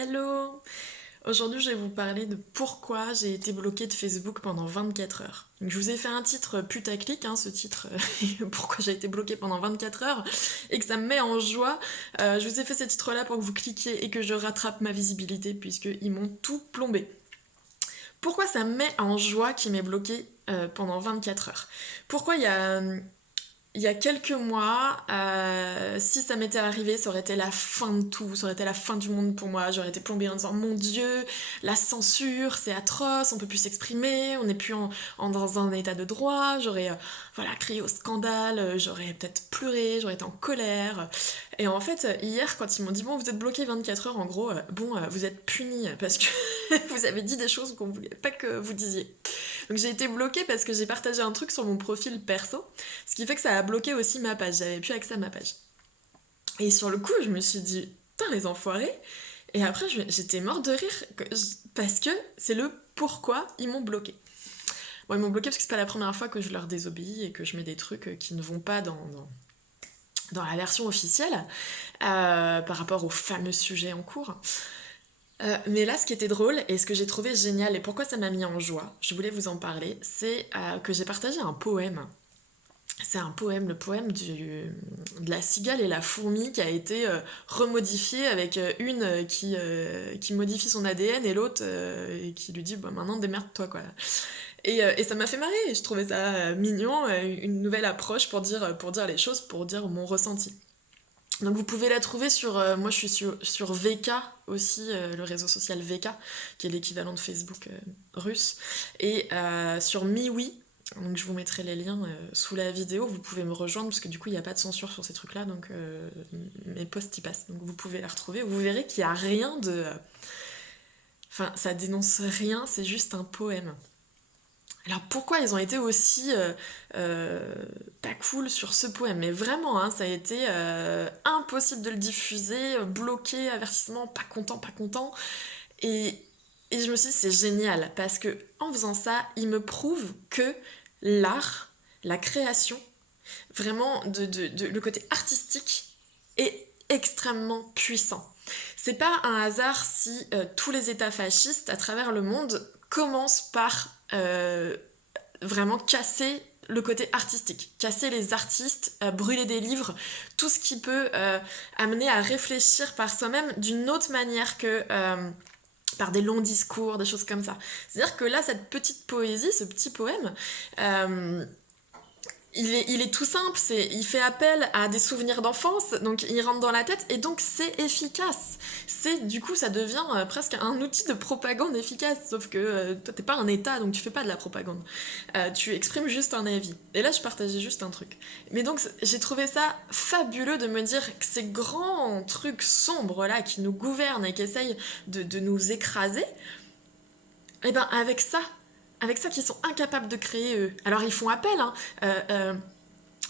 Hello! Aujourd'hui, je vais vous parler de pourquoi j'ai été bloquée de Facebook pendant 24 heures. Donc, je vous ai fait un titre putaclic, hein, ce titre, pourquoi j'ai été bloquée pendant 24 heures, et que ça me met en joie. Je vous ai fait ce titre-là pour que vous cliquiez et que je rattrape ma visibilité, puisqu'ils m'ont tout plombé. Pourquoi ça me met en joie qu'il m'ait bloquée pendant 24 heures? Pourquoi il y a quelques mois, si ça m'était arrivé, ça aurait été la fin de tout, ça aurait été la fin du monde pour moi. J'aurais été plombée en disant mon Dieu, la censure, c'est atroce, on peut plus s'exprimer, on n'est plus dans un état de droit. J'aurais voilà, crié au scandale, j'aurais peut-être pleuré, j'aurais été en colère. Et en fait, hier, quand ils m'ont dit bon, vous êtes bloqué 24 heures, en gros, vous êtes puni parce que vous avez dit des choses qu'on voulait pas que vous disiez. Donc j'ai été bloquée parce que j'ai partagé un truc sur mon profil perso, ce qui fait que ça a bloqué aussi ma page, j'avais plus accès à ma page. Et sur le coup, je me suis dit, putain les enfoirés, et après j'étais morte de rire, parce que c'est le pourquoi ils m'ont bloqué. Bon, ils m'ont bloqué parce que c'est pas la première fois que je leur désobéis et que je mets des trucs qui ne vont pas dans la version officielle, par rapport au fameux sujet en cours. Mais là, ce qui était drôle et ce que j'ai trouvé génial et pourquoi ça m'a mis en joie, je voulais vous en parler, c'est que j'ai partagé un poème. C'est un poème, le poème de la cigale et la fourmi qui a été remodifié avec une qui modifie son ADN et l'autre et qui lui dit bah, maintenant démerde-toi quoi. Et ça m'a fait marrer, je trouvais ça mignon, une nouvelle approche pour dire les choses, pour dire mon ressenti. Donc vous pouvez la trouver moi je suis sur VK aussi, le réseau social VK, qui est l'équivalent de Facebook russe, et sur MiWi, donc je vous mettrai les liens sous la vidéo, vous pouvez me rejoindre parce que du coup il n'y a pas de censure sur ces trucs-là, donc mes posts y passent, donc vous pouvez la retrouver, vous verrez qu'il n'y a rien de... Enfin ça dénonce rien, c'est juste un poème. Alors pourquoi ils ont été aussi pas cool sur ce poème? Mais vraiment, hein, ça a été impossible de le diffuser, bloqué, avertissement, pas content, pas content. Et, et je me suis dit, c'est génial, parce que en faisant ça, ils me prouvent que l'art, la création, vraiment le côté artistique est extrêmement puissant. C'est pas un hasard si tous les États fascistes à travers le monde commencent par vraiment casser le côté artistique, casser les artistes, brûler des livres, tout ce qui peut amener à réfléchir par soi-même d'une autre manière que par des longs discours, des choses comme ça. C'est-à-dire que là, cette petite poésie, ce petit poème, euh, il est tout simple, il fait appel à des souvenirs d'enfance, donc il rentre dans la tête, et donc c'est efficace. Du coup, ça devient presque un outil de propagande efficace, sauf que toi, t'es pas un État, donc tu fais pas de la propagande. Tu exprimes juste un avis. Et là, je partageais juste un truc. Mais donc, j'ai trouvé ça fabuleux de me dire que ces grands trucs sombres là qui nous gouvernent et qui essayent de nous écraser, et ben avec ça qu'ils sont incapables de créer eux. Alors ils font appel, hein,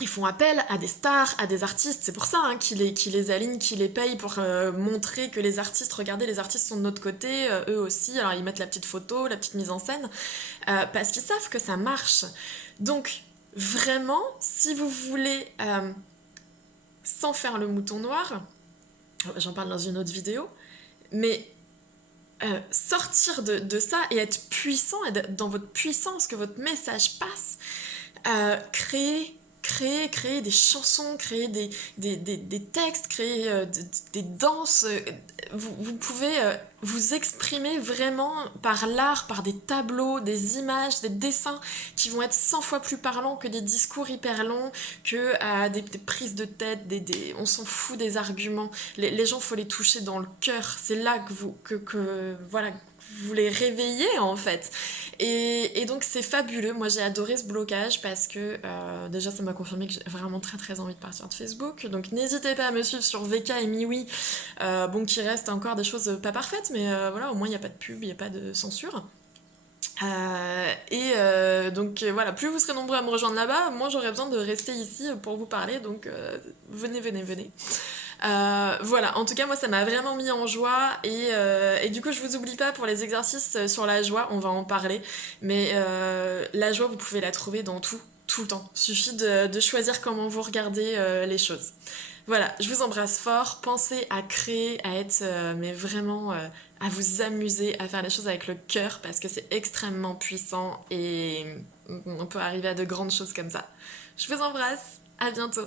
ils font appel à des stars, à des artistes, c'est pour ça hein, qu'ils les alignent, qu'ils les payent pour montrer que les artistes, regardez, les artistes sont de notre côté, eux aussi, alors ils mettent la petite photo, la petite mise en scène, parce qu'ils savent que ça marche. Donc vraiment, si vous voulez, sans faire le mouton noir, j'en parle dans une autre vidéo, mais sortir de ça et être puissant, et dans votre puissance, que votre message passe, créer des chansons, créer des textes, créer des danses. Vous pouvez vous exprimer vraiment par l'art, par des tableaux, des images, des dessins qui vont être 100 fois plus parlants que des discours hyper longs, que des prises de tête, on s'en fout des arguments. Les gens, faut les toucher dans le cœur. C'est là voilà, vous les réveillez en fait. Et donc c'est fabuleux, moi j'ai adoré ce blocage parce que déjà ça m'a confirmé que j'ai vraiment très très envie de partir de Facebook, donc n'hésitez pas à me suivre sur VK et MiWi, bon qui reste encore des choses pas parfaites, mais voilà, au moins il n'y a pas de pub, il n'y a pas de censure. Donc voilà, plus vous serez nombreux à me rejoindre là-bas, moins j'aurai besoin de rester ici pour vous parler, donc venez, venez, venez. Voilà, en tout cas moi ça m'a vraiment mis en joie et du coup je vous oublie pas pour les exercices sur la joie, on va en parler, mais la joie vous pouvez la trouver dans tout le temps, suffit de choisir comment vous regardez les choses. Voilà, je vous embrasse fort. Pensez à créer, à être, mais vraiment, à vous amuser, à faire les choses avec le cœur parce que c'est extrêmement puissant et on peut arriver à de grandes choses comme ça. Je vous embrasse, à bientôt.